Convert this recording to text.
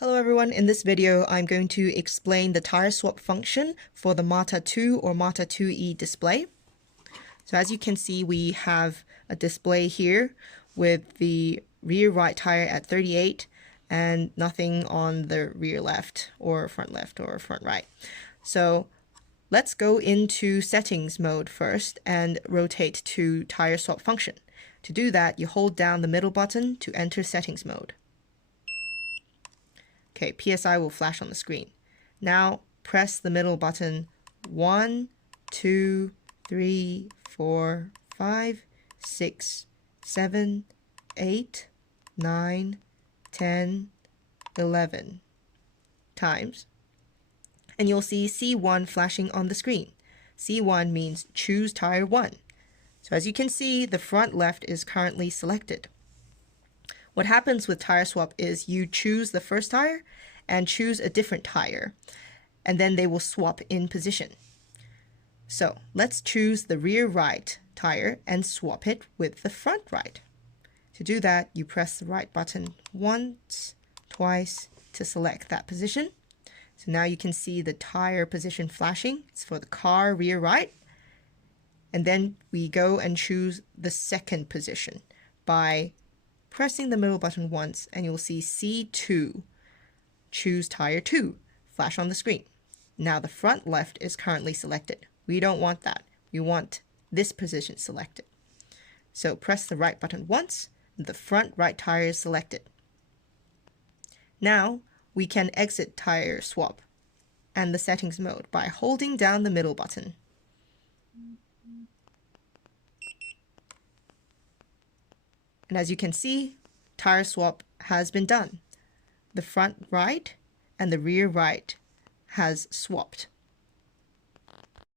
Hello everyone, in this video I'm going to explain the tire swap function for the Mata2 or Mata2E display. So as you can see, we have a display here with the rear right tire at 38 and nothing on the rear left or front right. So let's go into settings mode first and rotate to tire swap function. To do that, you hold down the middle button to enter settings mode. Okay, PSI will flash on the screen. Now press the middle button 1, 2, 3, 4, 5, 6, 7, 8, 9, 10, 11 times. And you'll see C1 flashing on the screen. C1 means choose tire 1. So as you can see, the front left is currently selected. What happens with tire swap is you choose the first tire and choose a different tire, and then they will swap in position. So let's choose the rear right tire and swap it with the front right. To do that, you press the right button once, twice to select that position. So now you can see the tire position flashing. It's for the car rear right. And then we go and choose the second position by pressing the middle button once, and you'll see C2, choose tire 2, flash on the screen. Now the front left is currently selected. We don't want that. We want this position selected. So press the right button once, and the front right tire is selected. Now we can exit tire swap and the settings mode by holding down the middle button. And as you can see, tire swap has been done. The front right and the rear right has swapped.